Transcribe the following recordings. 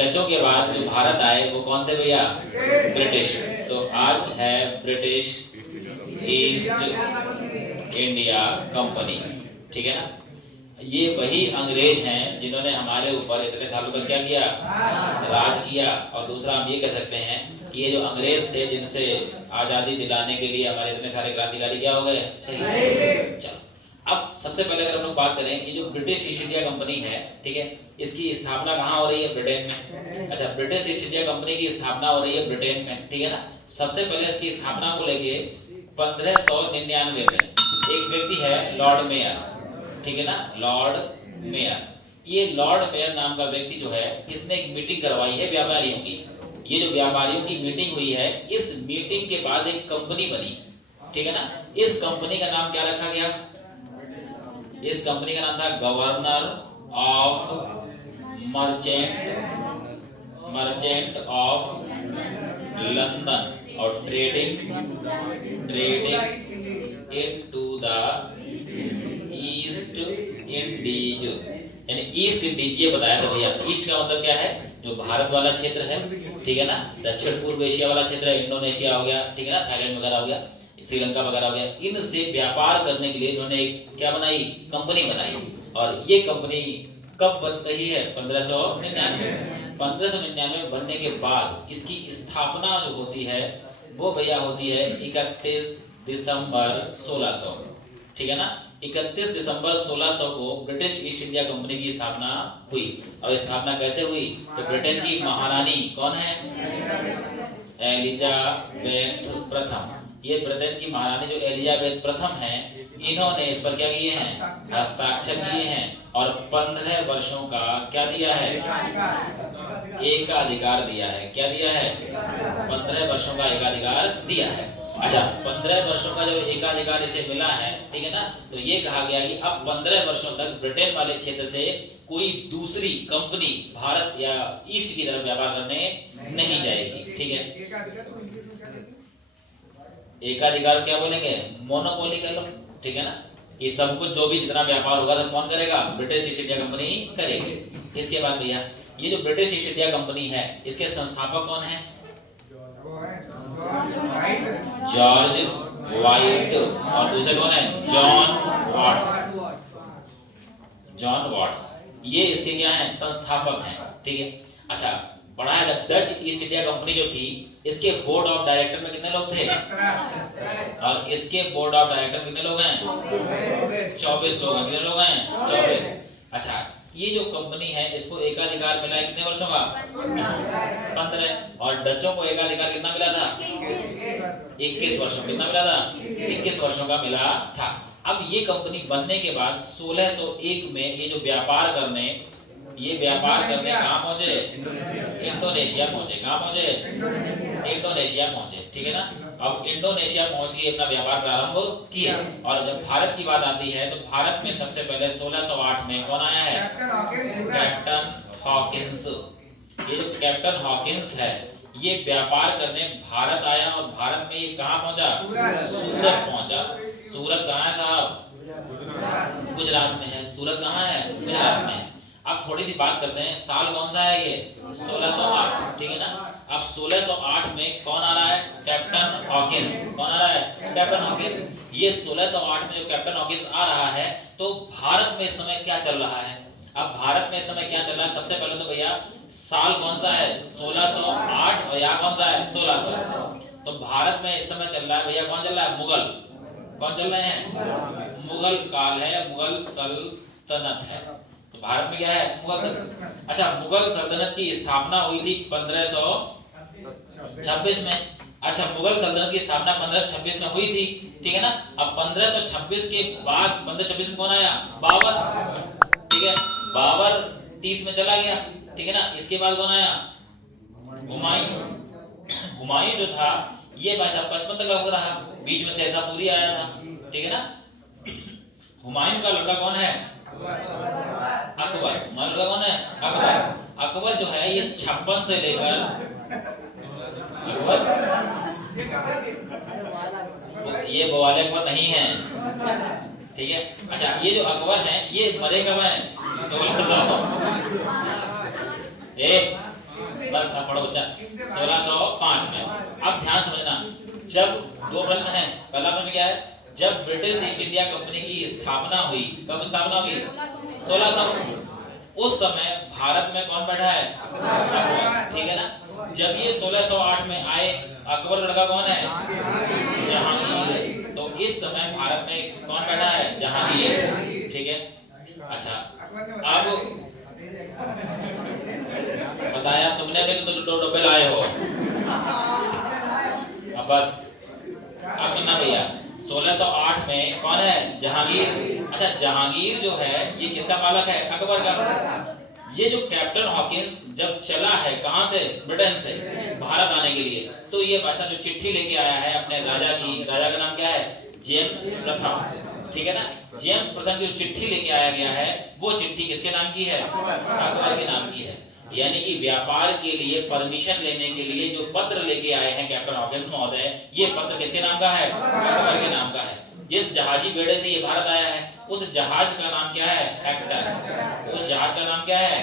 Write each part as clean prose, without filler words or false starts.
डचों के बाद जो भारत आए वो कौन थे भैया? ब्रिटिश। तो आज है ब्रिटिश ईस्ट इंडिया कंपनी, ठीक है ना। ये वही अंग्रेज हैं जिन्होंने हमारे ऊपर इतने सालों तक क्या किया? राज किया। और दूसरा हम ये कह सकते हैं कि ये जो अंग्रेज थे जिनसे आजादी दिलाने के लिए हमारे इतने सारे क्रांतिकारी क्या हो गए? सही। चलो अब सबसे पहले अगर हम लोग बात करें, ये जो ब्रिटिश ईस्ट इंडिया कंपनी है, ठीक है, इसकी स्थापना कहाँ हो रही है? ब्रिटेन में। अच्छा, ब्रिटिश ईस्ट इंडिया कंपनी की स्थापना हो रही है ब्रिटेन में, ठीक है ना। सबसे पहले इसकी स्थापना को लेके 1599 में एक व्यक्ति है लॉर्ड मेयर, ठीक है ना, लॉर्ड मेयर। ये लॉर्ड मेयर नाम का व्यक्ति जो है, इसने एक मीटिंग करवाई है व्यापारियों की। ये जो व्यापारियों की मीटिंग हुई है, इस मीटिंग के बाद एक कंपनी बनी, ठीक है ना। इस कंपनी का नाम क्या रखा गया? इस कंपनी का नाम था governor of merchant of London और trading into the East Indies, यानी ईस्ट इंडीज। ये बताया था भैया, ईस्ट का मतलब क्या है? जो भारत वाला क्षेत्र है, ठीक है ना, दक्षिण पूर्व एशिया वाला क्षेत्र है, इंडोनेशिया हो गया, ठीक है ना, थाईलैंड वगैरह हो गया, श्रीलंका वगैरह हो गया। इनसे व्यापार करने के लिए इन्होंने एक क्या बनाई? कंपनी बनाई। और ये कंपनी कब बन रही है? 1599। 1599 बनने के बाद इसकी स्थापना जो होती है वो भैया होती है 31 दिसंबर 1600, ठीक है ना। 31 दिसंबर 1600 को ब्रिटिश ईस्ट इंडिया कंपनी की स्थापना हुई। और स्थापना कैसे हुई? तो ब्रिटेन की महारानी कौन है? एलिजाबेथ प्रथम। ये ब्रिटेन की महारानी जो एलिजाबेथ प्रथम है, इन्होंने इस पर क्या किए हैं? हस्ताक्षर किए हैं। और 15 वर्षों का क्या दिया है? एकाधिकार दिया है। क्या दिया है? 15 वर्षों का एकाधिकार दिया है। अच्छा, 15 वर्षों का जो एकाधिकार इसे मिला है, ठीक है ना, तो ये कहा गया कि अब 15 वर्षों तक ब्रिटेन वाले क्षेत्र से कोई दूसरी कंपनी भारत या ईस्ट की तरफ व्यापार करने नहीं जाएगी, ठीक है। एकाधिकार क्या बोलेंगे? मोनोपोली कर लो, ठीक है ना। ये सब कुछ जो भी जितना व्यापार होगा सब कौन करेगा? ब्रिटिश ईस्ट इंडिया कंपनी करेगी। इसके बाद भैया ये जो ब्रिटिश ईस्ट इंडिया कंपनी है, इसके संस्थापक कौन है? George White. और दूसरे कौन है? John Watts. ये इसके क्या हैं? संस्थापक हैं, ठीक है। अच्छा, पढ़ा है डच ईस्ट इंडिया कंपनी जो थी, इसके बोर्ड ऑफ डायरेक्टर में कितने लोग थे? और इसके बोर्ड ऑफ डायरेक्टर में कितने लोग हैं? 24 लोग हैं। कितने लोग हैं? 24। अच्छा, ये जो कंपनी है इसको एकाधिकार मिला है कितने वर्षों का? 15। और डचों को एकाधिकार कितना मिला था? 21 वर्षों। कितना मिला था? 21 वर्षों का मिला था। अब ये कंपनी बनने के बाद 1601 में ये जो व्यापार करने कहाँ पहुंचे? इंडोनेशिया पहुंचे। कहाँ पहुंचे? इंडोनेशिया पहुंचे, ठीक है ना। अब इंडोनेशिया पहुंच के अपना व्यापार प्रारंभ किया। और जब भारत की बात आती है तो भारत में सबसे पहले 1608 में कौन आया है? Captain Hawkins. ये जो कैप्टन हॉकिंस है, ये व्यापार करने भारत आया और भारत में ये कहाँ पहुंचा? सूरत पहुंचा। सूरत कहाँ है साहब? गुजरात में है। सूरत कहाँ है? गुजरात में। अब थोड़ी सी बात करते हैं, साल कौन सा है ये? 1608, ठीक है ना। अब 1608 में कौन आ रहा है? Captain Hawkins. कौन आ रहा है? Captain Hawkins. ये 1608 में जो कैप्टन हॉकिंस आ रहा है, तो भारत में इस समय क्या चल रहा है? अब भारत में इस समय क्या चल रहा है? सबसे पहले तो भैया साल कौन सा है? 1608। और यहाँ कौन सा है? 1600। तो भारत में इस समय चल रहा है भैया, कौन चल रहा है? मुगल। कौन चल रहे हैं? मुगल काल है, मुगल सल्तनत है। तो भारत में क्या है? मुगल सल्तनत। अच्छा, मुगल सल्तनत की स्थापना हुई थी 1526 में। अच्छा, मुगल सल्तनत की स्थापना 1526 में हुई थी, ठीक है ना। अब 1526 के बाद 1526 में कौन आया? बाबर, ठीक है। बाबर 30 में चला गया, ठीक है ना। इसके बाद कौन आया? हुमायूं। हुमायूं जो था ये भाई साहब 55 तक लगा रहा, बीच में शेरशाह सूरी आया था, ठीक है ना। हुमायूं का लड़का कौन है? अकबर। हुमायूं का कौन है? अकबर। अकबर जो है ये 56 से लेकर ये बवाले अकबर नहीं है, ठीक है। अच्छा, ये जो अकबर है ये मरे कब है? 1600। बस अब पढ़ो बच्चा 1605 में। अब ध्यान समझना, जब दो प्रश्न हैं। पहला प्रश्न क्या है, जब ब्रिटिश ईस्ट इंडिया कंपनी की स्थापना हुई, कब स्थापना हुई? 1600। उस समय भारत में कौन बैठा है? अकबर, ठीक है ना। जब ये 1608 में आए, अकबर लड़का कौन है? जहांगीर। तो इस समय भारत में कौन बैठा है? जहांगीर, ठीक है। अच्छा, अब बताया तुमने भी तो दो डब्बे लाए हो। अब बस अब सुनना भैया, 1608 में कौन है? जहांगीर। अच्छा, जहांगीर जो है ये किसका पालक है? अकबर का। ये जो कैप्टन हॉकिंस जब चला है, कहां से? ब्रिटेन से भारत आने के लिए, तो ये भाषा जो चिट्ठी लेके आया है अपने राजा की, राजा का नाम क्या है? जेम्स प्रथम, ठीक है ना। जेम्स प्रथम की जो चिट्ठी लेके आया गया है, वो चिट्ठी किसके नाम की है? अकबर के नाम की है। यानी कि व्यापार के लिए परमिशन लेने के लिए जो पत्र लेके आए हैं कैप्टन हॉकिंस महोदय, ये पत्र किसके नाम का है? अकबर के नाम का है। जिस जहाजी बेड़े से ये भारत आया है, उस जहाज का नाम क्या है? हेक्टर। उस जहाज का नाम क्या है?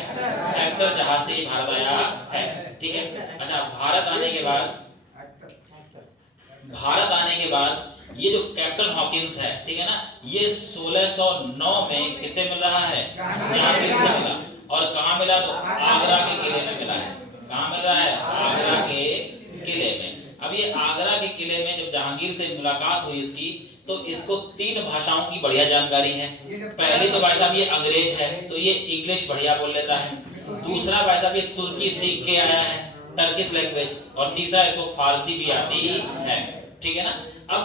हेक्टर जहाज से ये भारत आया है, ठीक है। अच्छा, भारत आने के बाद ये जो कैप्टन हॉकिंस है, ठीक है ना, ये 1609 में किसे मिल रहा है? जहांगीर से मिला। और कहाँ मिला? तो आगरा के किले में मिला है। कहाँ मिल रहा है? आगरा के किले में। अब ये आगरा के किले में जब जहांगीर से मुलाकात हुई इसकी, तो इसको 3 भाषाओं की बढ़िया जानकारी है। पहली तो भाई साहब ये अंग्रेज है, तो ये इंग्लिश बढ़िया बोल लेता है। दूसरा भाई साहब ये तुर्की सीख के आया है, टर्किश लैंग्वेज। और तीसरा इसको फारसी भी आती है, ठीक है ना। अब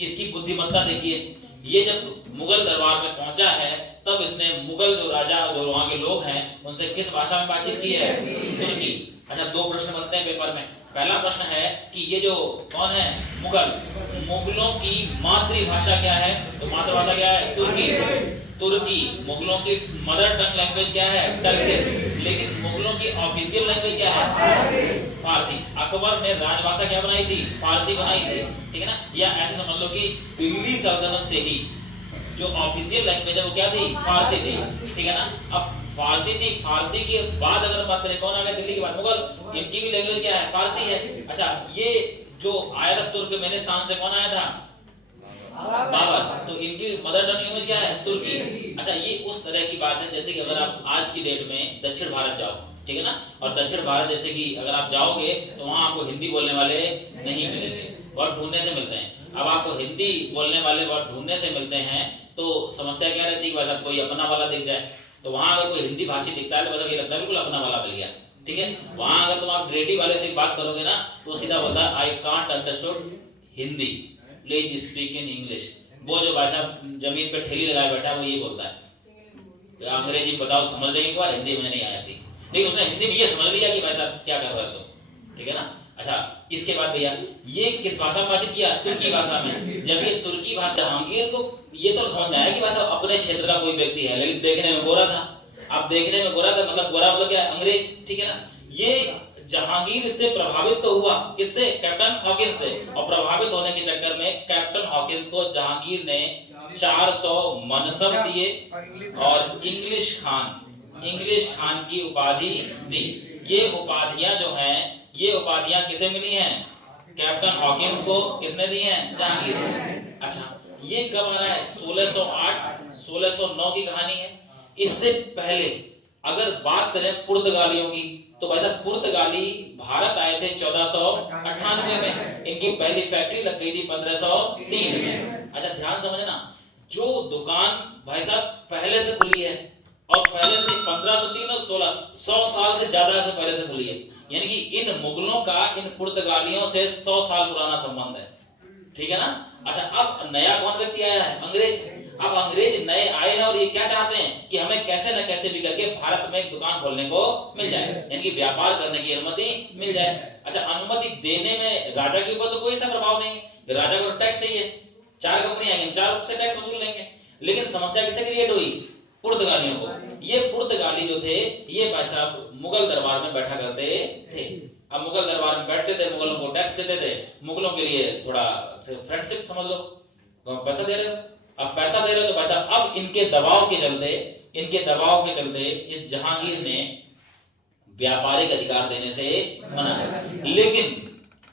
इसकी बुद्धिमत्ता देखिए, ये जब मुगल दरबार में पहुंचा है, तब इसने मुगल जो राजा जो वहां के लोग हैं उनसे किस भाषा में बातचीत की है? तुर्की। अच्छा, 2 प्रश्न बनते हैं पेपर में। पहला प्रश्न है कि ये जो कौन है? मुगलों की मातृभाषा क्या है? तो मातृभाषा क्या है? तुर्की। मुगलों की मदर टंग लैंग्वेज क्या है? टर्किश। लेकिन मुगलों की ऑफिशियल लैंग्वेज क्या है? फारसी। अकबर ने राजभाषा क्या बनाई थी? फारसी बनाई थी, ठीक है ना। या ऐसे समझ लो कि दिल्ली सल्तनत से ही जो ऑफिशियल लैंग्वेज है वो क्या थी? फारसी थी, ठीक है ना। अब फारसी थी, फारसी के बाद अगर बात करें कौन आ गया दिल्ली के बाद? मुगल। इनकी भी लैंग्वेज क्या है? फारसी है। अच्छा, ये जो आया था तुर्कमेनिस्तान से, कौन आया था? बाबर। तो इनकी मदर टंग लैंग्वेज क्या है? तुर्की। अच्छा, ये उस तरह की बात है जैसे कि अगर आप आज की डेट में दक्षिण भारत जाओ, ठीक है ना, और दक्षिण भारत जैसे कि अगर आप जाओगे तो वहां आपको हिंदी बोलने वाले नहीं मिलेंगे, बहुत ढूंढने से मिलते हैं। अब आपको हिंदी बोलने वाले बहुत ढूंढने से मिलते हैं, तो समस्या क्या रहती है कि बस कोई अपना वाला दिख जाए, तो वहां अगर कोई हिंदी भाषी दिखता है तो मतलब ये लगता है बिल्कुल अपना वाला मिल गया, ठीक है। वहां अगर तुम आप रेडी वाले से बात करोगे ना, तो सीधा बोलता है I can't understood Hindi, please speak in English. वो जो भाषा जमीन पे ठेली लगाए बैठा है वो ये बोलता है, तो अंग्रेजी बताओ समझ लेंगे, एक बार हिंदी में नहीं आती, लेकिन उसने हिंदी में ये समझ लिया कि भाई साहब क्या कर रहे हो तुम, ठीक है ना। अच्छा, इसके बाद भैया ये किस भाषा में बातचीत किया? तुर्की भाषा में। जब ये तुर्की भाषा, जहांगीर को ये तो समझ में आया कि भाई साहब अपने क्षेत्र का कोई व्यक्ति है, लेकिन देखने में गोरा था। अब देखने में गोरा था मतलब गोरा मतलब क्या? अंग्रेज, ठीक है ना। ये जहांगीर से प्रभावित तो हुआ, किससे? कैप्टन हॉकिंस से। और प्रभावित होने के चक्कर में कैप्टन हॉकिंस को जहांगीर ने 400 मनसब दिए और इंग्लिश खान की उपाधि दी। ये उपाधियां जो हैं, ये उपाधियां किसे मिली हैं? कैप्टन हॉकिंस को। किसने दी हैं? जहांगीर ने। अच्छा, ये कब आ रहा है? 1608 1609 की कहानी है। इससे पहले अगर बात करें पुर्तगालियों की, तो भाई साहब पुर्तगाली भारत आए थे 1498 में। इनकी पहली फैक्ट्री लग गई थी 1503 में। अच्छा, ध्यान समझना, जो दुकान भाई साहब पहले से खुली है, और पहले से 1503 और 100 साल से ज्यादा से पहले से खुली है, यानी कि इन मुगलों का इन पुर्तगालियों से 100 साल पुराना संबंध है, ठीक है ना। अच्छा, अब नया कौन व्यक्ति आया है? अंग्रेज। अब अंग्रेज नए आए हैं और ये क्या चाहते हैं कि हमें कैसे न कैसे भी करके भारत में एक दुकान खोलने को मिल जाए, यानी कि व्यापार करने की अनुमति मिल जाए। अच्छा, अनुमति देने में राजा के ऊपर तो कोई सा प्रभाव नहीं है, राजा को टैक्स चाहिए, 4 कंपनी आएंगे, 4 से टैक्स वसूल लेंगे। लेकिन समस्या किसे क्रिएट हुई? पुर्तगालियों को। ये पुर्तगाली जो थे, ये भाई साहब मुगल दरबार में बैठा करते थे। अब मुगल दरबार में बैठते थे, मुगलों को टैक्स देते थे, मुगलों के लिए थोड़ा फ्रेंडशिप समझ लो, पैसा दे रहे हो। अब पैसा दे रहे हो तो पैसा, अब इनके दबाव के चलते इस जहांगीर ने व्यापारिक अधिकार देने से मना कर। लेकिन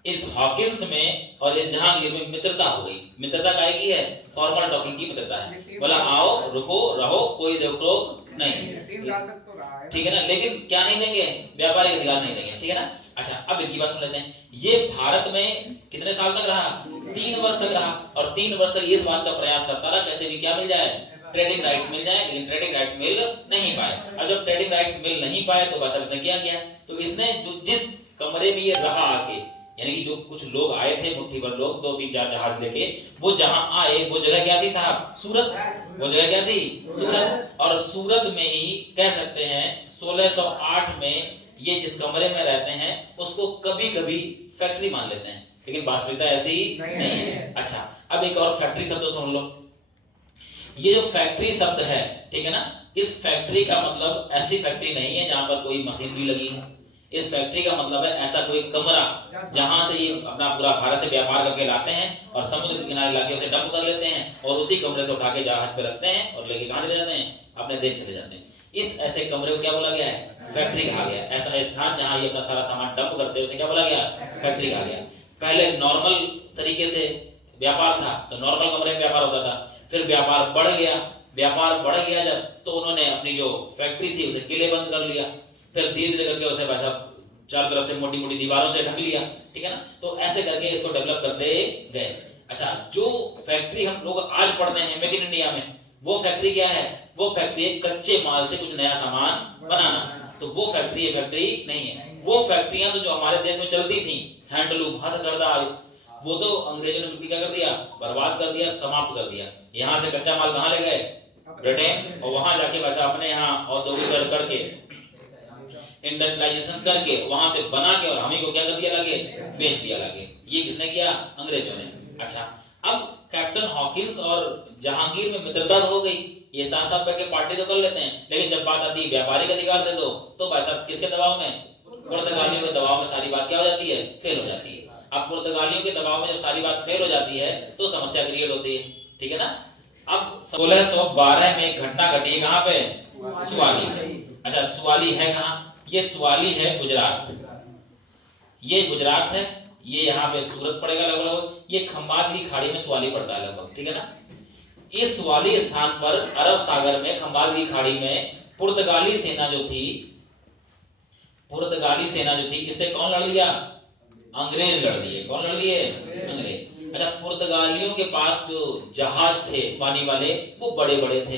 इस हॉकिंस में और इस जहांगीर में मित्रता हो गई। मित्रता काहे की है? फॉर्मल टॉकिंग की मित्रता है। बोला आओ, रुको, रहो, कोई रोक टोक नहीं, 3 साल तक तो रहा है, ठीक है ना। लेकिन क्या नहीं देंगे? व्यापारिक अधिकार नहीं देंगे, ठीक है ना। अच्छा, अब इनकी बात सुन लेते हैं। ये भारत में कितने साल तक रहा? 3 वर्ष तक रहा, और 3 वर्ष तक इस बात का प्रयास करता रहा कैसे भी क्या मिल जाए, ट्रेडिंग राइट्स मिल जाए, लेकिन ट्रेडिंग राइट्स मिल नहीं पाए। अब जब ट्रेडिंग राइट्स मिल नहीं पाए तो बस इसने क्या किया, तो इसने जिस कमरे में ये रहा आके, यानी कि जो कुछ लोग आए थे, मुट्ठी भर लोग, 2-3 जहाज लेके, वो जहां आए वो जगह क्या थी साहब? सूरत। वो जगह क्या थी? सूरत। और सूरत में ही कह सकते हैं 1608 में ये जिस कमरे में रहते हैं उसको कभी कभी फैक्ट्री मान लेते हैं, लेकिन वास्तविकता ऐसी नहीं है। अच्छा, अब एक और फैक्ट्री शब्द सुन लो। ये जो फैक्ट्री शब्द है, ठीक है ना, इस फैक्ट्री का मतलब ऐसी फैक्ट्री नहीं है जहां पर कोई मशीनरी लगी है। इस फैक्ट्री का मतलब है ऐसा कोई कमरा जहां से ये अपना पूरा भारत से व्यापार करके लाते हैं और समुद्र के किनारे लाके उसे डंप कर लेते हैं और उसी कमरे से उठा के जहाज पे रखते हैं और लेके कहां ले जाते हैं? अपने देश चले जाते हैं। इस ऐसे कमरे को क्या बोला गया है? फैक्ट्री कहा गया। ऐसा स्थान जहां ये अपना सारा सामान डंप करते हैं उसे क्या बोला गया? फैक्ट्री कहा गया। पहले नॉर्मल तरीके से व्यापार था तो नॉर्मल कमरे में व्यापार होता था, फिर व्यापार बढ़ गया जब, तो उन्होंने अपनी जो फैक्ट्री थी उसे किले बंद कर लिया, फिर धीरे धीरे करके उसे वैसा चारों तरफ से मोटी मोटी दीवारों से ढक लिया, ठीक है ना। तो ऐसे करके इसको डेवलप करते गए। अच्छा, जो फैक्ट्री हम लोग आज पढ़ते हैं मेक इन इंडिया में, वो फैक्ट्री क्या है? वो फैक्ट्री है कच्चे माल से कुछ नया सामान बनाना। तो वो फैक्ट्री ये फैक्ट्री नहीं है। वो फैक्ट्रियां तो जो हमारे देश में चलती थी, हैंडलूम, हथकरघा, वो तो अंग्रेजों ने बिल्कुल क्या कर दिया? बर्बाद कर दिया, समाप्त कर दिया। यहाँ से कच्चा माल कहाँ ले गए? ब्रिटेन, और वहां जाके वैसा अपने यहाँ औद्योगिक करके इंडस्ट्रियलाइजेशन करके वहां से बना के और हमें को क्या कर दिया लगे? बेच दिया लगे। ये किसने किया? अंग्रेजों ने। अच्छा, अब कैप्टन हॉकिंस और जहांगीर में मित्रता हो गई, ये साथ साथ बैठ के पार्टी तो कर लेते हैं, लेकिन जब बात आती है व्यापारिक अधिकार दे दो तो भाई साहब किसके दबाव में? पुर्तगालियों के दबाव में सारी बात क्या हो जाती है? फेल हो जाती है। अब पुर्तगालियों के दबाव में जब सारी बात फेल हो जाती है तो समस्या क्रिएट होती है, ठीक है ना। अब 1612 में एक घटना घटी, कहां पे? सुवाली। अच्छा, सुवाली है कहां? ये सुवाली है गुजरात। ये गुजरात है, ये यहाँ पे सूरत पड़ेगा लगभग, ये खंबात की खाड़ी में सुवाली पड़ता है लगभग, ठीक है ना। इस सुवाली स्थान पर अरब सागर में खंबात की खाड़ी में पुर्तगाली सेना जो थी, इससे कौन लड़ लिया? अंग्रेज लड़ लिए। कौन लड़ लिए? अंग्रेज। अच्छा, पुर्तगालियों के पास जो जहाज थे पानी वाले वो बड़े बड़े थे,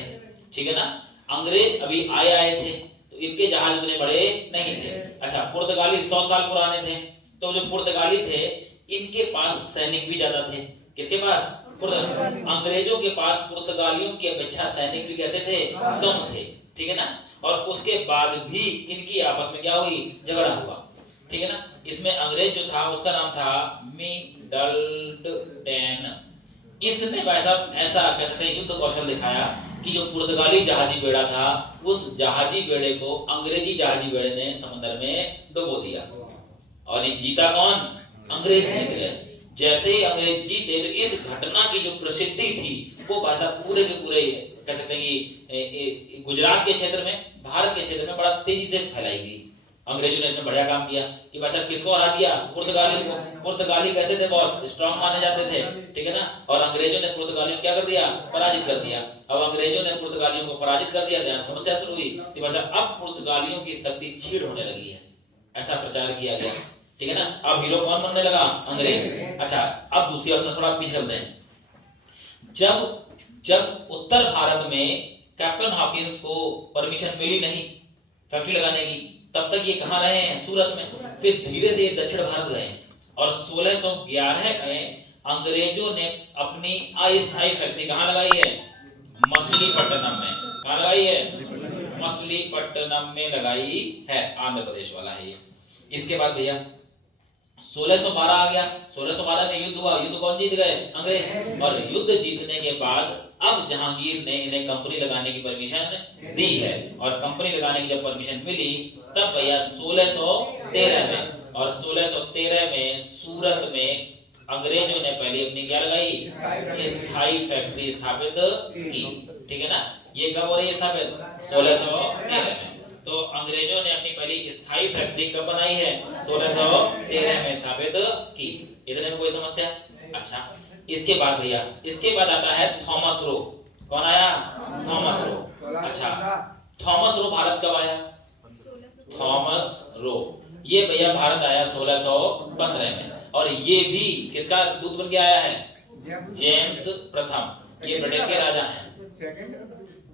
ठीक है ना। अंग्रेज अभी आए थे तो इनके जहाज उतने बड़े नहीं थे। अच्छा, पुर्तगाली 100 साल पुराने थे, तो जो पुर्तगाली थे इनके पास सैनिक भी ज्यादा थे। किसके पास? अंग्रेजों के पास पुर्तगालियों की अपेक्षा सैनिक भी कैसे थे? कम थे, ठीक है ना। और उसके बाद भी इनकी आपस में क्या हुई? झगड़ा हुआ, ठीक है ना। इसमें अंग्रेज जो था उसका नाम था मिडलटन। इसने ऐसा कह सकते हैं युद्ध कौशल दिखाया कि जो पुर्तगाली जहाजी बेड़ा था उस जहाजी बेड़े को अंग्रेजी जहाजी बेड़े ने समंदर में डुबो दिया, और जीता कौन? अंग्रेज जीत गए। जैसे ही अंग्रेज जीते तो इस घटना की जो प्रसिद्धि थी वो भाषा पूरे के पूरे कह सकते हैं कि गुजरात के क्षेत्र में, भारत के क्षेत्र में बड़ा तेजी से फैलाई गई। अंग्रेजों ने इसमें बढ़िया काम किया कि भाई साहब किसको हरा दिया? पुर्तगाली को। पुर्तगाली कैसे थे? बहुत स्ट्रांग माने जाते थे, ठीक है ना। और अंग्रेजों ने पुर्तगालियों को क्या कर दिया? पराजित कर दिया। अब अंग्रेजों ने पुर्तगालियों को पराजित कर दिया, जहां समस्या शुरू हुई कि भाई साहब अब पुर्तगालियों की शक्ति क्षीण होने लगी है, ऐसा प्रचार किया गया, ठीक है ना। अब हीरो कौन बनने लगा? अंग्रेज। अच्छा, अब दूसरी बात थोड़ा पीछे चलते हैं। जब उत्तर भारत में कैप्टन हॉकिंस को परमिशन मिली नहीं फैक्ट्री लगाने की, तब तक ये कहां रहे हैं? सूरत में। फिर धीरे से ये दक्षिण भारत गए और 1611 में अंग्रेजों ने अपनी अस्थायी फैक्ट्री कहां लगाई है? मछलीपट्टनम में। कहां लगाई है? मछलीपट्टनम में लगाई है, आंध्र प्रदेश वाला है ये। इसके बाद भैया 1612 आ गया। 1612 में युद्ध हुआ। युद्ध कौन जीत गए? अंग्रेज। और युद्ध जीतने के बाद अब जहांगीर ने इन्हें कंपनी लगाने की परमिशन दी है, और कंपनी लगाने की जब परमिशन मिली तब भैया 1613 में, और 1613 में सूरत में अंग्रेजों ने पहले अपनी क्या लगाई? स्थायी फैक्ट्री स्थापित की, ठीक है ना। ये कब हो रही है स्थापित? 1613 में। तो अंग्रेजों ने अपनी पहली स्थायी फैक्ट्री कब बनाई है? 1613 में स्थापित की। इतने में कोई समस्या? अच्छा, इसके बाद भैया, इसके बाद आता है थॉमस रो। कौन आया? Thomas Roe. अच्छा, थॉमस रो भारत कब आया? थॉमस रो ये भैया भारत आया 1615 में, और ये भी किसका दूत बन के आया है? जेम्स प्रथम। ये ब्रिटेन के राजा हैं,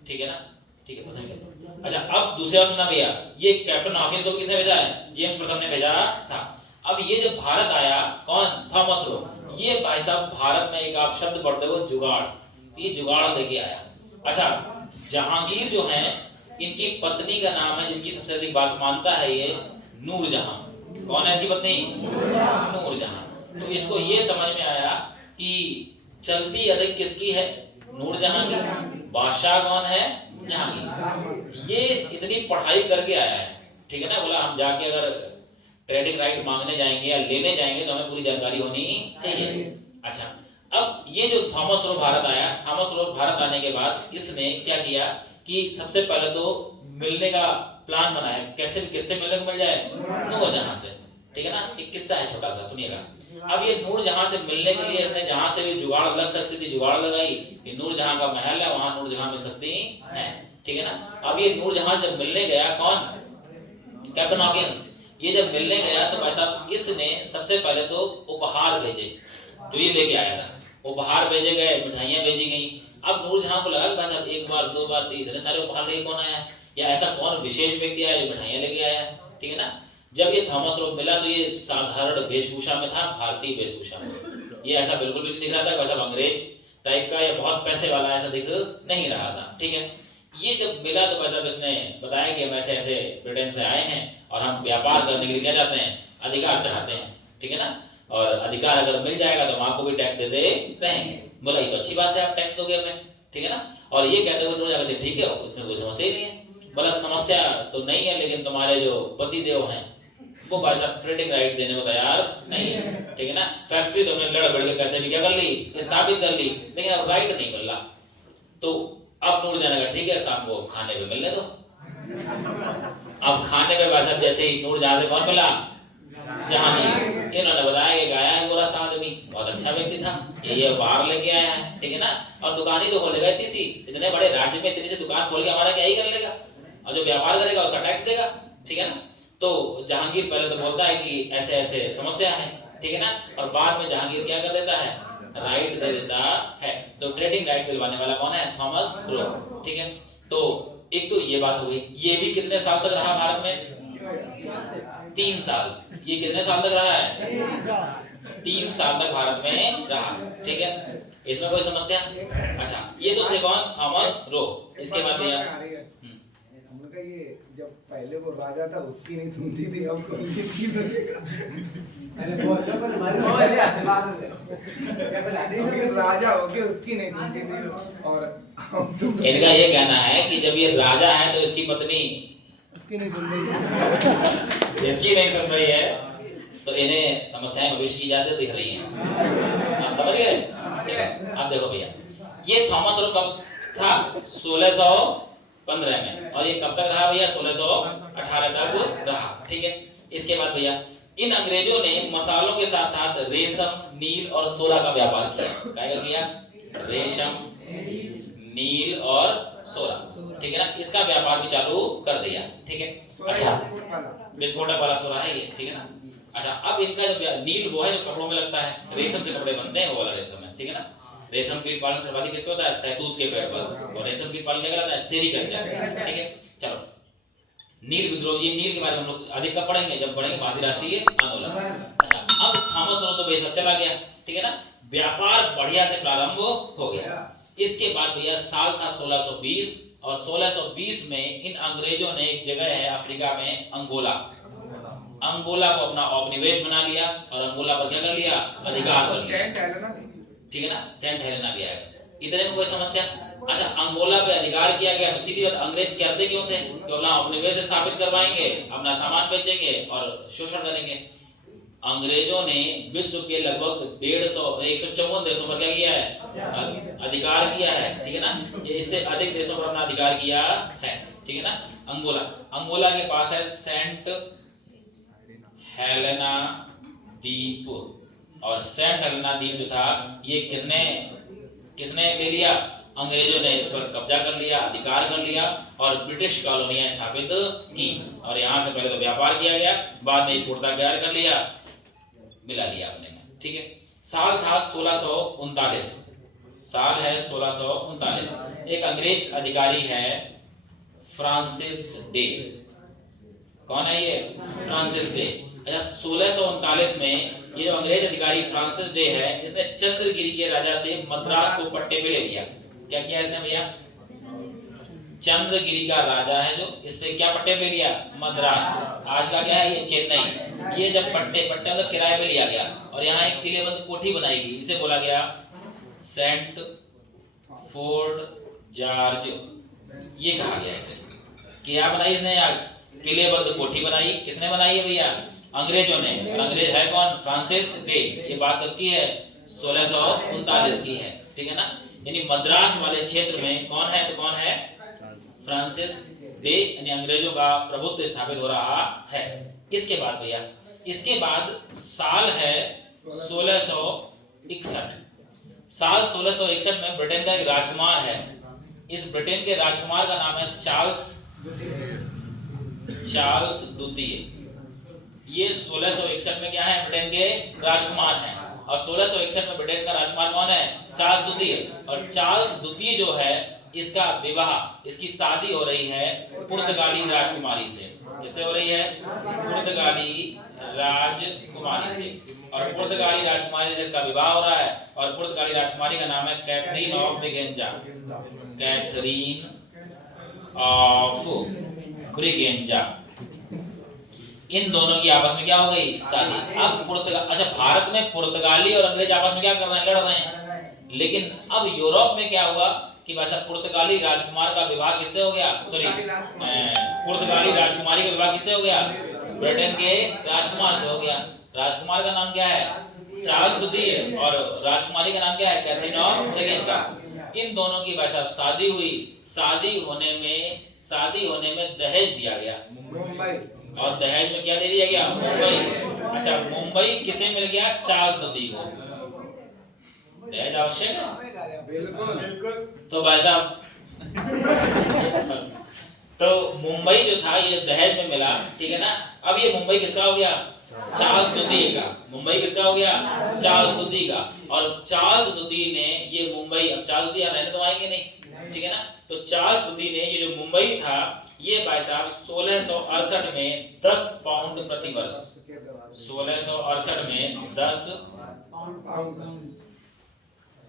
ठीक है ना? ठीक है, प्रथम। अच्छा, अब दूसरा सुनना भैया, ये कैप्टन हॉकिंस को किसने भेजा है? जेम्स प्रथम ने भेजा था। अब ये जब भारत आया, कौन? Thomas Roe. ये भाई साहब भारत में एक आप शब्द पढ़ते हो जुगाड़, ये जुगाड़ लेके आया। अच्छा, जहांगीर जो है, इनकी पत्नी का नाम है, जिनकी सबसे अधिक बात मानता है, ये नूरजहां। कौन है इसकी पत्नी? नूरजहां। तो इसको ये समझ में आया कि चलती अधिक किसकी है? नूरजहां की। बादशाह कौन है? जहांगीर। ये इतनी पढ़ाई करके आया है, ठीक है ना? बोला हम जाके अगर ट्रेडिंग राइट मांगने जाएंगे या लेने जाएंगे तो हमें पूरी जानकारी होनी चाहिए। अच्छा, अब ये जो थॉमस रो भारत आया, थॉमस रो भारत आने के बाद इसने क्या किया कि सबसे पहले तो मिलने का प्लान बनाया। कैसे किससे मिलने को मिल जाए? नूरजहां से, ठीक है ना? एक किस्सा है छोटा सा, सुनिएगा। अब ये नूरजहां से मिलने के लिए इसने जहां से भी जुगाड़ लग सकती थी जुगाड़ लगाई। ये नूरजहां का महल है, वहां नूरजहां मिल सकती है, ठीक है ना? अब ये नूरजहां से मिलने गया, कौन? Captain Hawkins. ये जब मिलने गया तो भाई साहब इसने सबसे पहले तो उपहार भेजे, जो ये लेके आया था। उपहार भेजे गए, मिठाइयां भेजी गई। अब नूरजहां को लगा भाई साहब एक बार दो बार इतने सारे उपहार लेके कौन आया, या ऐसा कौन विशेष व्यक्ति आया जो मिठाइयां लेके आया, ठीक है ना? जब ये थॉमस रो मिला तो ये साधारण वेशभूषा में था, भारतीय वेशभूषा में। ये ऐसा बिल्कुल भी नहीं दिख रहा था वैसा अंग्रेज टाइप का या बहुत पैसे वाला, ऐसा दिख नहीं रहा था, ठीक है? ये जब मिला तो भाई साहब इसने बताया कि हम ऐसे ऐसे ब्रिटेन से आए हैं और हम व्यापार करने के लिए क्या चाहते हैं? अधिकार चाहते हैं, ठीक है ना? और अधिकार अगर मिल जाएगा तो हम आपको भी टैक्स देते रहेंगे। बोला ये तो अच्छी बात है, आप टैक्स दोगे हमें, ठीक है ना? और ये कहते हुए नूरजहां कहते ठीक है, उसमें कोई समस्या ही नहीं है। बोला समस्या तो नहीं है, लेकिन तुम्हारे जो पति देव हैं वो भाई साहब ट्रेडिंग राइट देने को तैयार नहीं है, ठीक है ना? फैक्ट्री तो हमने लड़ बढ़ के कैसे भी क्या कर ली, स्थापित कर ली, लेकिन अब राइट नहीं कर रहा। तो अब नूरजहां ने कहा ठीक है, शाम को खाने पे मिलने दो। अब खाने पे भाई साहब जैसे ही नूरजहां से कौन मिला? जहांगीर। इन्होंने बताया कि आया है गोरा सा आदमी, बहुत अच्छा व्यक्ति था, ये बाहर लेके आया है, ठीक है ना? और दुकान ही तो खोलेगा इतनी सी, इतने बड़े राज्य में इतनी सी दुकान खोल के हमारा क्या ही कर लेगा, और जो व्यापार करेगा उसका टैक्स देगा, ठीक है ना? तो जहांगीर पहले तो बोलता है कि ऐसे ऐसे समस्या है, ठीक है ना? और बाद में जहांगीर क्या कर देता है? राइट दे देता है। तो ट्रेडिंग राइट दिलवाने वाला कौन है? थॉमस रो, ठीक है? तो एक तो ये बात हो गई। ये भी कितने साल तक रहा भारत में? 3 साल। ये कितने साल तक रहा है? 3 साल तक भारत में रहा, ठीक है? इसमें कोई समस्या? अच्छा, ये तो थे कौन? Thomas Roe. इसके बाद भैया ये जब पहले वो राजा था उसकी नहीं सुनती थी, अब राजा होके उसकी नहीं सुनती थी। और इनका ये कहना है कि जब ये राजा है तो इसकी पत्नी उसकी नहीं सुन रही, इसकी नहीं सुन रही है, तो इन्हें समस्याएं भविष्य की ज्यादा दिख रही हैं। आप समझ गए? आप देखो भैया, ये थॉमस रो कब था? 1615 में। और ये कब तक रहा भैया? 1618 तक रहा, ठीक है? इसके बाद भैया इन अंग्रेजों ने मसालों के साथ साथ रेशम, नील और सोना का व्यापार किया। क्या किया? रेशम, नील और सोना, ठीक है ना? इसका व्यापार भी चालू कर दिया, ठीक है? अच्छा, विस्फोटक वाला सोना है ये, ठीक है ना? अच्छा, अब इनका जो नील वो है जो कपड़ों में लगता है, रेशम से कपड़े बनते हैं, वो वाला रेशम है, ठीक है ना? रेशम कीट पालन सर्वाधिक किसको होता है? सहतूत के पेड़ पर। और रेशम कीट पालन क्या कहलाता है? सेरीकल्चर, ठीक है? चलो, नील विद्रोह, ये नील के बारे में हम लोग अधिक कब पढ़ेंगे? जब पढ़ेंगे भारतीय राष्ट्रीय आंदोलन। अच्छा, अब थॉमस रो तो बेशक चला गया, ठीक है ना? व्यापार बढ़िया से प्रारंभ हो गया। इसके बाद भैया साल था 1620, और 1620 में इन अंग्रेजों ने एक जगह है अफ्रीका में, अंगोला, अंगोला को अपना उपनिवेश बना लिया और अंगोला पर क्या कर लिया? अधिकार कर लिया, ठीक है ना? सेंट हेलेना भी आएगा। इतने में कोई समस्या? अच्छा, अंगोला पे अधिकार किया गया, सीधी बात, अंग्रेज करते क्यों थे? कि अपना उपनिवेश स्थापित करवाएंगे, अपना सामान बेचेंगे और शोषण करेंगे। अंग्रेजों ने विश्व के लगभग 154 देशों पर क्या किया है? अधिकार किया है, ठीक है ना? ये इससे अधिक देशों पर अपना अधिकार किया है। ठीक है ना। अंगोला, अंगोला के पास है सेंट हेलेना द्वीप, और सेंट हेलेना द्वीप जो था ये किसने ले लिया? अंग्रेजों ने इस पर कब्जा कर लिया, अधिकार कर लिया और ब्रिटिश कॉलोनियां स्थापित की, और यहाँ से पहले तो व्यापार किया गया, बाद में पुर्तगाल कर लिया, मिला लिया अपने में, ठीक है। साल था 1639, साल है 1639। एक अंग्रेज अधिकारी है फ्रांसिस डे, कौन है ये? Francis day. अच्छा, 1639 में ये जो अंग्रेज अधिकारी फ्रांसिस डे है, इसने चंद्रगिरी के राजा से मद्रास को पट्टे पे ले लिया। क्या किया इसने भैया? चंद्रगिरी का राजा है जो, इससे क्या पट्टे पे लिया? मद्रास। आज का क्या है ये? चेन्नई। ये जब पट्टे तो किराए पे लिया गया, और यहाँ एक किलेबंद कोठी बनाई गई, इसे बोला गया सेंट फोर्ट जॉर्ज, ये कहा गया इसे। क्या बनाई इसने? यार किलेबंद कोठी बनाई। किसने बनाई है भैया? अंग्रेजों ने। और अंग्रेज है कौन? Francis day. ये बात कब की है? 1639 की है, ठीक है ना। यानी मद्रास वाले क्षेत्र में कौन है? तो कौन है? फ्रांसिस डे, यानी अंग्रेजों का प्रभुत्व स्थापित हो रहा है। इसके बाद भैया, इसके बाद साल है 1661। साल 1661 में ब्रिटेन का एक राजकुमार है। इस ब्रिटेन के राजकुमार का नाम है चार्ल्स द्वितीय। ये 1661 में क्या है? ब्रिटेन के राजकुमार हैं। और 1661 में ब्रिटेन का राजकुमार कौन है? चार्ल्स द्वितीय। और चार्ल्स द्वितीय जो है, इसका विवाह, इसकी शादी हो रही है पुर्तगाली राजकुमारी से। किससे हो रही है? पुर्तगाली राजकुमारी से। और पुर्तगाली राजकुमारी से इसका विवाह हो रहा है, और पुर्तगाली राजकुमारी का नाम है Catherine of Braganza. Catherine of Braganza. इन दोनों की आपस में क्या हो गई? शादी। अब अच्छा, भारत में पुर्तगाली और अंग्रेज आपस में क्या कर रहे हैं? लड़ रहे हैं। लेकिन अब यूरोप में क्या हुआ कि वैसा पुर्तगाली राजकुमार का विवाह किससे हो गया? सॉरी, पुर्तगाली राजकुमारी का विवाह किससे हो गया? ब्रिटेन के राजकुमार से हो गया। राजकुमार का नाम क्या है? चार्ल्स द्वितीय, और राजकुमारी का नाम क्या है? Catherine of Braganza. इन दोनों की वैसा शादी हुई। शादी होने में दहेज दिया गया, मुंबई। और दहेज में क्या दे दिया गया? मुंबई। अच्छा, मुंबई किसे मिल गया? चार्ल्स द्वितीय को। दहेज आवश्यक है? बिल्कुल। तो भाई साहब तो मुंबई जो था ये दहेज में मिला, ठीक है ना। अब ये मुंबई किसका हो गया? चार्ल्स द्वितीय का। मुंबई किसका हो गया? चार्ल्स द्वितीय का। और चार्ल्स द्वितीय ने ये मुंबई, अब चार्ल्स द्वितीय रहने तो आएंगे नहीं, ठीक है ना। तो चार्ल्स द्वितीय ने ये जो मुंबई था, ये भाई साहब 1668 में 10 पाउंड प्रति वर्ष, 1668 में 10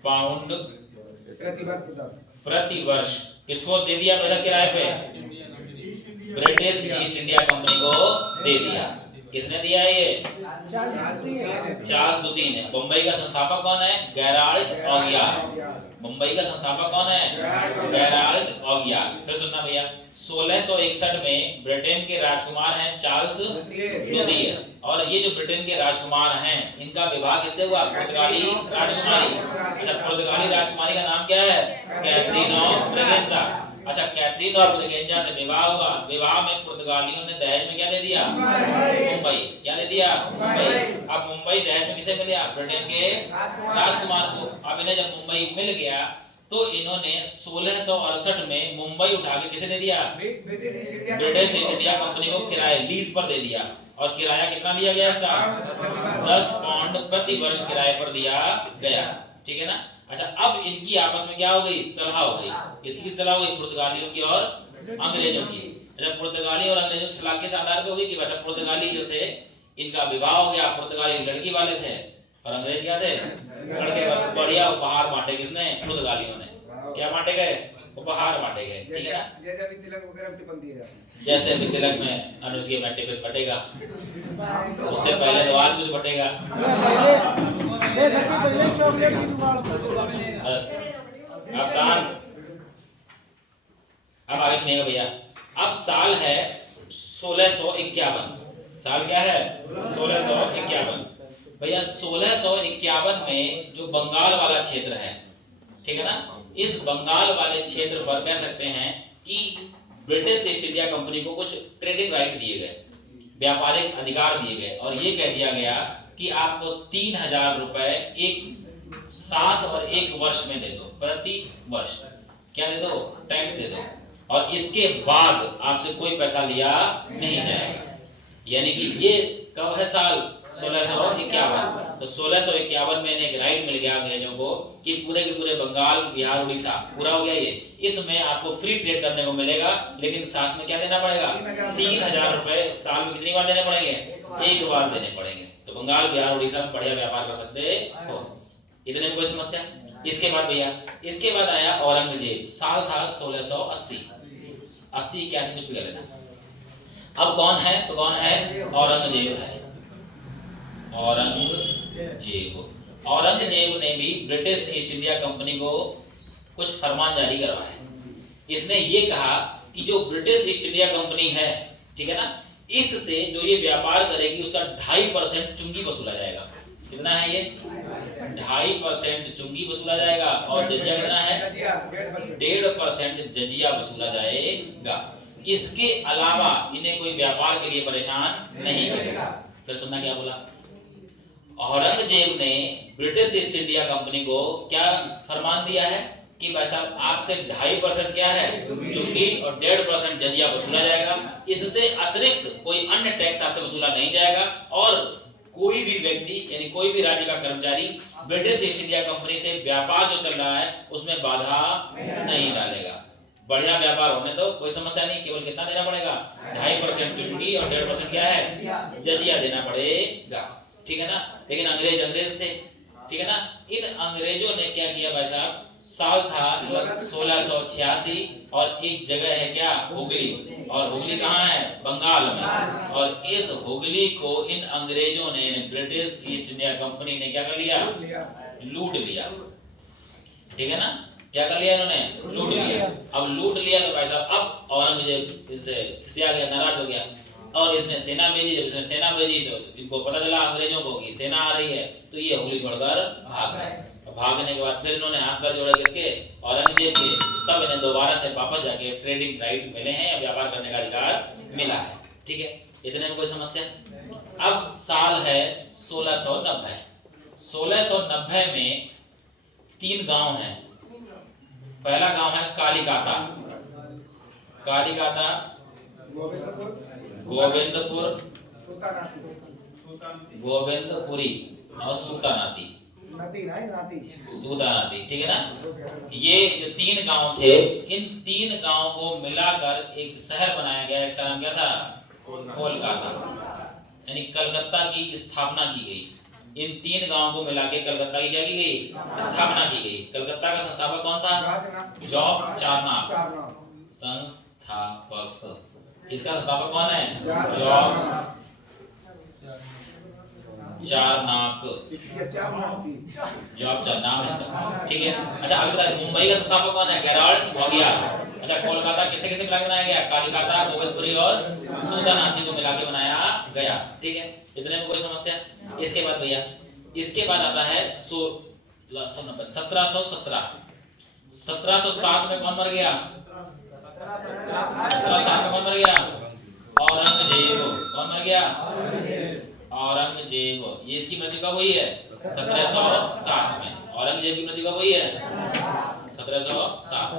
पाउंड प्रति वर्ष किसको दे दिया पैसा किराए पे? ब्रिटिश ईस्ट इंडिया कंपनी को दे दिया। किसने दिया ये? चार्ल्स द्वितीय ने। मुंबई का संस्थापक कौन है? गेराल्ड ऑगियार। मुंबई का संस्थापक कौन है? गेराल्ड ऑगियार। फिर सुनना भैया, 1661 में ब्रिटेन के राजकुमार हैं चार्ल्स द्वितीय, और ये जो ब्रिटेन के राजकुमार हैं, इनका विवाह किससे हुआ? पुर्तगाली राजकुमारी। अच्छा, पुर्तगाली राजकुमारी का नाम क्या है? Catherine of Braganza. अच्छा, कैथरीन ऑफ ब्रिगेंजा से विवाह हुआ। विवाह में पुर्तगालियों ने दहेज में क्या दे दिया? मुंबई। क्या दे दिया? मुंबई। अब मुंबई दहेज में किसे मिल गया? ब्रिटेन के राजकुमार को। अब इन्हें जब मुंबई मिल गया तो इन्होंने 1668 में मुंबई उठा के किसे दे दिया? ब्रिटिश ईस्ट इंडिया कंपनी को किराए, लीज पर दे दिया। और किराया कितना लिया गया इसका? 10 पाउंड प्रति वर्ष किराए पर दिया गया, ठीक है ना। अच्छा, अब इनकी आपस में क्या हो गई? सलाह हो गई। किसकी सलाह हो गई? पुर्तगालियों की और अंग्रेजों की। अच्छा, पुर्तगाली और अंग्रेजों की सलाह के आधार पे हुई कि वैसा पुर्तगाली जो थे, इनका विवाह हो गया। पुर्तगाली लड़की वाले थे और अंग्रेज क्या थे? लड़के वाले। बढ़िया उपहार बांटे किसने? पुर्तगालियों ने। क्या बांटे गए? उपहार बांटे गए, ठीक है ना। जैसे अभी तिलक वगैरह पे बन दिया जाता है। जैसे अभी तिलक में अनुज के बेटे पे बटेगा, उससे पहले तो आज कुछ बटेगा। अब शांत, अब आगे सुनिएगा भैया। अब साल है 1651। साल क्या है? 1651। भैया 1651 में जो बंगाल वाला क्षेत्र है, ठीक है ना, इस बंगाल वाले क्षेत्र पर कह सकते हैं कि ब्रिटिश ईस्ट इंडिया कंपनी को कुछ ट्रेडिंग राइट दिए गए, व्यापारिक अधिकार दिए गए, और ये कह दिया गया कि आपको 3000 रुपए एक 7 और 1 वर्ष में दे दो, प्रति वर्ष क्या दे दो, टैक्स दे दो, और इसके बाद आपसे कोई पैसा लिया नहीं जाएगा। यानी कि ये कब है साल 1651। तो 1651 में एक राइट मिल गया अंग्रेजों को कि पूरे के पूरे बंगाल, बिहार, उड़ीसा पूरा हो गया ये, इसमें आपको फ्री ट्रेड करने को मिलेगा, लेकिन साथ में क्या देना पड़ेगा, 3000 रुपए साल में कितनी बार देने पड़ेंगे, एक बार देने पड़ेंगे। तो बंगाल, बिहार, उड़ीसा में बढ़िया व्यापार कर सकते हो। इतने में कोई समस्या। इसके बाद भैया, इसके बाद आया औरंगजेब, साल था 1680, 80 81 कुछ भी कर लेना। अब कौन है, तो कौन है, औरंगजेब है। औरंगजेब ने भी ब्रिटिश ईस्ट इंडिया कंपनी को कुछ फरमान जारी करवाया। इसने ये कहा कि जो ब्रिटिश ईस्ट इंडिया कंपनी है, ठीक है ना, इससे जो ये व्यापार करेगी उसका 2.5% चुंगी वसूला जाएगा। कितना है ये, 2.5% चुंगी वसूला जाएगा, और जजिया कितना है, 1.5% जजिया वसूला जाएगा। इसके अलावा इन्हें कोई व्यापार के लिए परेशान नहीं करेगा। फिर सुनना क्या बोला, औरंगजेब ने ब्रिटिश ईस्ट इंडिया कंपनी को क्या फरमान दिया है कि भाई साहब आपसे 2.5% क्या है, चुंगी, और 1.5% जजिया वसूला जाएगा। इससे अतिरिक्त कोई अन्य टैक्स आपसे वसूला नहीं जाएगा, और कोई भी व्यक्ति यानी कोई भी राज्य का कर्मचारी ब्रिटिश ईस्ट इंडिया कंपनी से व्यापार जो चल रहा है उसमें बाधा नहीं डालेगा। बढ़िया व्यापार होने दो, कोई समस्या नहीं। केवल कितना देना पड़ेगा, 2.5% चुंगी और 1.5% क्या है, जजिया देना पड़ेगा, ठीक है ना। लेकिन अंग्रेज थे, ठीक है ना। इन अंग्रेजों ने क्या किया भाई साहब, साल था 1686, और एक जगह है क्या, हुगली, और हुगली कहाँ है, बंगाल में, और इस हुगली को इन अंग्रेजों ने, ब्रिटिश ईस्ट इंडिया कंपनी ने क्या कर लिया, लूट लिया, ठीक है ना। क्या कर लिया इन्होंने, लूट लिया। अब लूट लिया तो भाई साहब अब औरंगजेब इससे खिसिया गया, नाराज हो गया, और इसने सेना भेजी। जब इसने सेना भेजी तो इनको पता चला अंग्रेजों को कि सेना आ रही है, तो ये हुगली छोड़कर भाग गए। भागने के बाद फिर इन्होंने हाथ पैर जोड़े किसके, औरंगजेब के। तब इन्हें दोबारा से वापस जाके ट्रेडिंग राइट मिले हैं या व्यापार करने का अधिकार मिला है, ठीक है। इतने में कोई समस्या। अब साल है 1690। 1690 में 3 गांव हैं। पहला गांव है कालिकाता, गोविंदपुरी और सूतानाती, ठीक है ना। ये जो 3 गांव थे, इन 3 गांव को मिलाकर एक शहर बनाया गया। इसका नाम क्या था, कोलकाता, यानी कलकत्ता की स्थापना की गई। इन 3 गांवों को मिला के कलकत्ता की क्या की गई, स्थापना की गई। कलकत्ता का संस्थापक कौन था, जॉब चार्नक संस्थापक। इसका संस्थापक कौन है, जॉब चार्नक, जॉब चार्नक नाम है इसका, ठीक है। अच्छा अभी बता, मुंबई का संस्थापक कौन है, गेराल्ड वॉगियार। अच्छा कोलकाता किसे किसे मिला के बनाया गया, कालिकाता, गोविंदपुरी और सूतानाती को मिला के बनाया गया, ठीक है। इतने में कोई समस्या। इसके बाद भैया, इसके बाद आता है 1717। 1707 में कौन मर गया, 1707 में कौन मर गया, औरंगजेब। कौन मर गया, औरंगजेब। ये इसकी मृत्यु कब हुई है, 1707 में। औरंगजेब की मृत्यु कब हुई है, 1707।